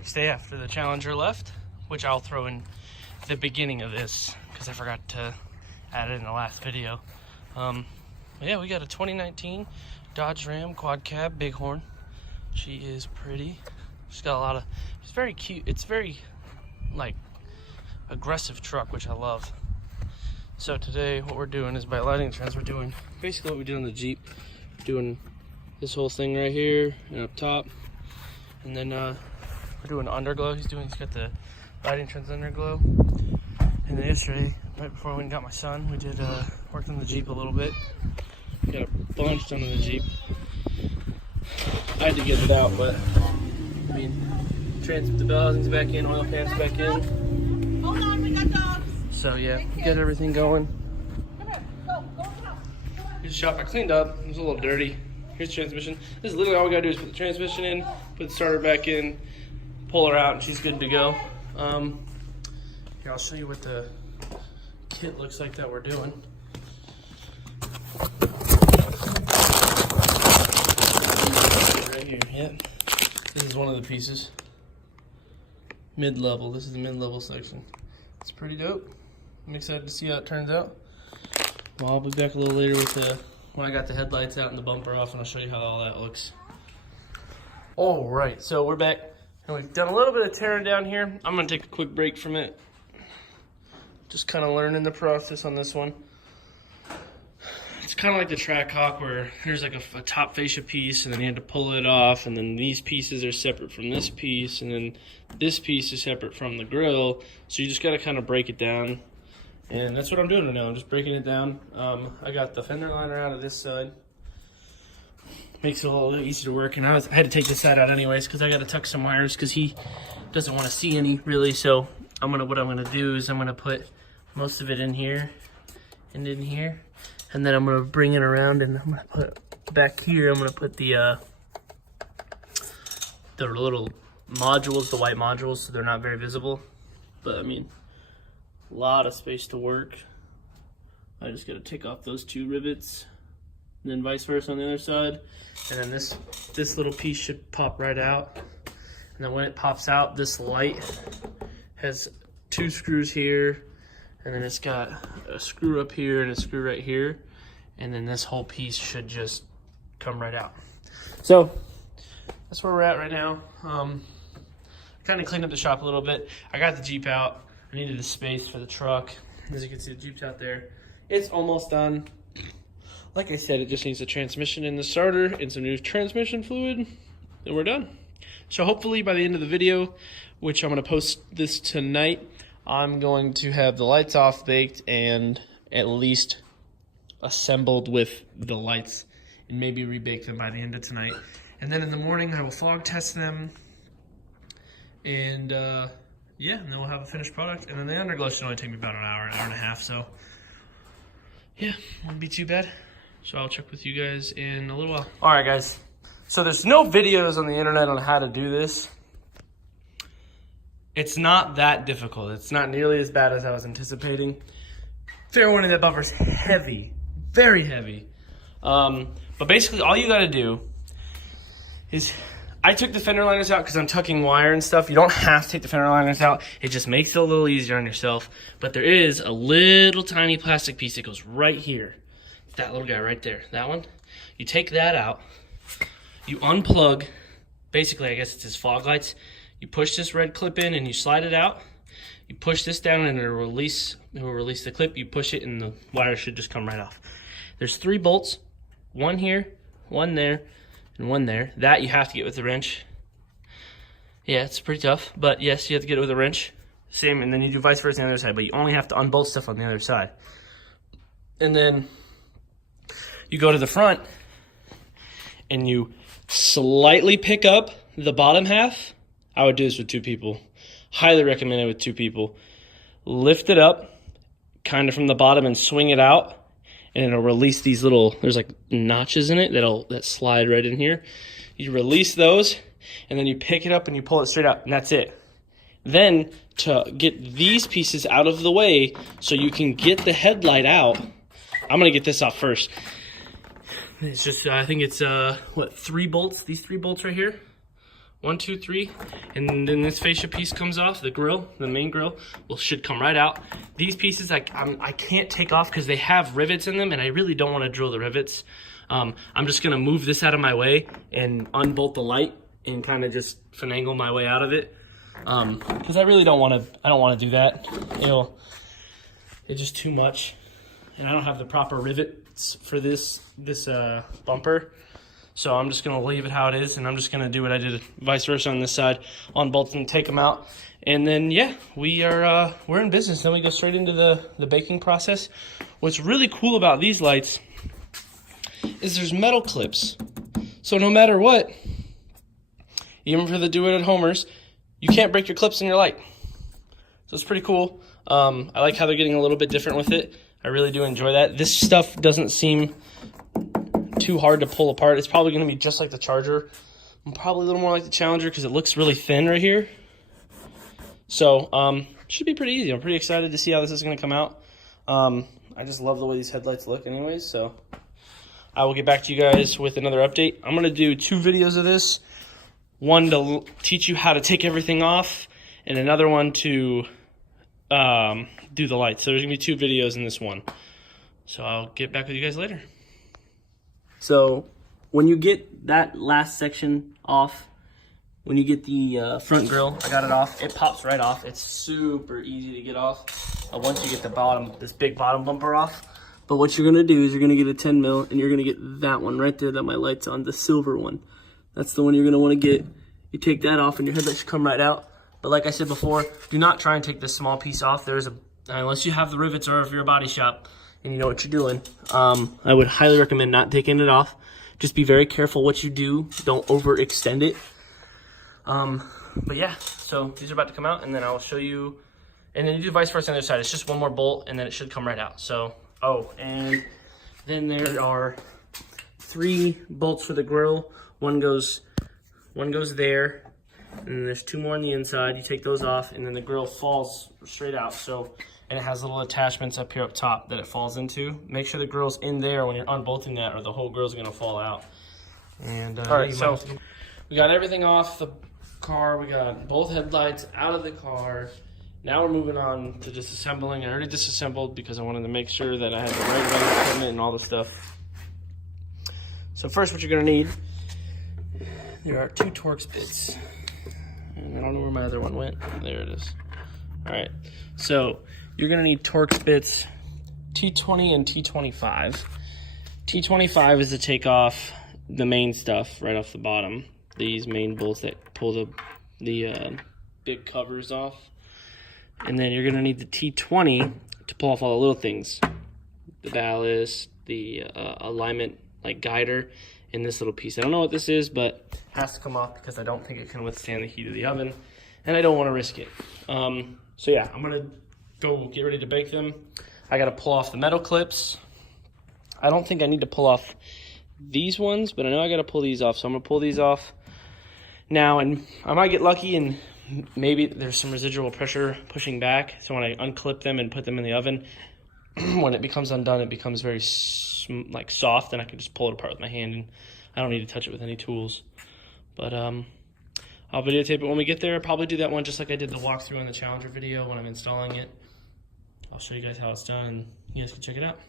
next day after the Challenger left, which I'll throw in the beginning of this because I forgot to add it in the last video. Yeah, we got a 2019 Dodge Ram quad cab Bighorn. She is pretty. She's got a lot of, it's very cute. It's very like aggressive truck, which I love. So today what we're doing is by lighting trends, we're doing basically what we did on the Jeep. We're doing this whole thing right here and up top. And then we're doing underglow. He's got the lighting trends underglow. And then yesterday, right before I went and got my son, we did worked on the Jeep a little bit. Got a bunch done on the Jeep. I had to get it out, but I mean, the bell housing's back in, oil pan's back in. Hold on, we got dogs. So yeah, get everything going. Come here, go now. Here's the shop I cleaned up. It was a little dirty. Here's the transmission. This is literally all we gotta do is put the transmission in, put the starter back in, pull her out, and she's good to go. Here, I'll show you what the kit looks like that we're doing. Right here, yep. This is one of the pieces. Mid-level, this is the mid-level section. It's pretty dope. I'm excited to see how it turns out. Well, I'll be back a little later with when I got the headlights out and the bumper off, and I'll show you how all that looks. All right, so we're back, and we've done a little bit of tearing down here. I'm gonna take a quick break from it. Just kind of learning the process on this one. It's kind of like the Trackhawk where there's like a top fascia piece, and then you had to pull it off, and then these pieces are separate from this piece, and then this piece is separate from the grill. So you just got to kind of break it down. And that's what I'm doing right now. I'm just breaking it down. I got the fender liner out of this side. Makes it a little easier to work. And I had to take this side out anyways because I got to tuck some wires because he doesn't want to see any really. So what I'm gonna do is I'm gonna put most of it in here and in here, and then I'm gonna bring it around and I'm gonna put back here. I'm gonna put the little modules, the white modules, so they're not very visible. But I mean, a lot of space to work. I just gotta take off those two rivets, and then vice versa on the other side. And then this little piece should pop right out. And then when it pops out, this light has two screws here, and then it's got a screw up here and a screw right here. And then this whole piece should just come right out. So that's where we're at right now. Kind of cleaned up the shop a little bit. I got the Jeep out. I needed the space for the truck. As you can see, the Jeep's out there. It's almost done. Like I said, it just needs a transmission in the starter and some new transmission fluid, and we're done. So hopefully by the end of the video, which I'm gonna post this tonight, I'm going to have the lights off, baked, and at least assembled with the lights, and maybe rebake them by the end of tonight. And then in the morning, I will fog test them, and yeah, and then we'll have a finished product. And then the underglow should only take me about an hour and a half. So yeah, won't be too bad. So I'll check with you guys in a little while. All right, guys. So there's no videos on the internet on how to do this. It's not that difficult. It's not nearly as bad as I was anticipating. Fair warning, that bumper's heavy, very heavy. But basically all you gotta do is, I took the fender liners out because I'm tucking wire and stuff. You don't have to take the fender liners out. It just makes it a little easier on yourself. But there is a little tiny plastic piece that goes right here. That little guy right there, that one. You take that out. You unplug, basically I guess it's his fog lights. You push this red clip in and you slide it out. You push this down and it will release the clip. You push it and the wire should just come right off. There's 3 bolts, one here, one there, and one there. That you have to get with a wrench. Yeah, it's pretty tough, but yes, you have to get it with a wrench. Same, and then you do vice versa on the other side, but you only have to unbolt stuff on the other side. And then you go to the front and you slightly pick up the bottom half. I would do this with 2 people. Highly recommend it with 2 people. Lift it up kind of from the bottom and swing it out, and it'll release these little, there's like notches in it that slide right in here. You release those, and then you pick it up and you pull it straight out, and that's it. Then to get these pieces out of the way so you can get the headlight out, I'm gonna get this off first. It's just, I think it's, 3 bolts, these 3 bolts right here. 1, 2, 3, and then this fascia piece comes off. The grill, the main grill, should come right out. These pieces I can't take off because they have rivets in them, and I really don't want to drill the rivets. I'm just gonna move this out of my way and unbolt the light and kind of just finagle my way out of it. Because I really don't want to do that. It's just too much, and I don't have the proper rivets for this bumper. So I'm just gonna leave it how it is, and I'm just gonna do what I did vice versa on this side, unbolt them, take them out, and then yeah, we're in business. Then we go straight into the baking process. What's really cool about these lights is there's metal clips, so no matter what, even for the do-it-at-homers, you can't break your clips in your light. So it's pretty cool. I like how they're getting a little bit different with it. I really do enjoy that. This stuff doesn't seem too hard to pull apart. It's probably going to be just like the Charger. Probably a little more like the Challenger because it looks really thin right here. So should be pretty easy. I'm pretty excited to see how this is going to come out. I just love the way these headlights look anyways. So I will get back to you guys with another update. I'm going to do 2 videos of this. One to teach you how to take everything off, and another one to do the lights. So there's going to be 2 videos in this one. So I'll get back with you guys later. So when you get that last section off, when you get the front grill, I got it off, it pops right off. It's super easy to get off once you get the bottom, this big bottom bumper off. But what you're gonna do is you're gonna get a 10 mil and you're gonna get that one right there that my light's on, the silver one. That's the one you're gonna wanna get. You take that off and your headlight should come right out. But like I said before, do not try and take this small piece off. Unless you have the rivets or if you're a body shop and you know what you're doing, I would highly recommend not taking it off. Just be very careful what you do. Don't overextend it. But yeah, so these are about to come out, and then I'll show you, and then you do vice versa on the other side. It's just one more bolt, and then it should come right out. So, and then there are 3 bolts for the grill. One goes there, and then there's 2 more on the inside. You take those off, and then the grill falls straight out. So, and it has little attachments up here up top that it falls into. Make sure the grill's in there when you're unbolting that, or the whole grill's gonna fall out. And all right, so we got everything off the car. We got both headlights out of the car. Now we're moving on to disassembling. I already disassembled because I wanted to make sure that I had the right amount of equipment and all the stuff. So first, what you're gonna need, there are 2 Torx bits. And I don't know where my other one went. There it is. All right, so you're gonna need Torx bits, T20 and T25. T25 is to take off the main stuff right off the bottom. These main bolts that pull the big covers off. And then you're gonna need the T20 to pull off all the little things. The ballast, the alignment like guider, and this little piece. I don't know what this is, but it has to come off because I don't think it can withstand the heat of the oven, and I don't wanna risk it. So yeah, I'm gonna go get ready to bake them. I gotta pull off the metal clips. I don't think I need to pull off these ones, but I know I gotta pull these off, so I'm gonna pull these off now, and I might get lucky and maybe there's some residual pressure pushing back, so when I unclip them and put them in the oven, when it becomes undone, it becomes very like soft, and I can just pull it apart with my hand, and I don't need to touch it with any tools. But I'll videotape it when we get there. I'll probably do that one just like I did the walkthrough on the Challenger video when I'm installing it. I'll show you guys how it's done, and you guys can check it out.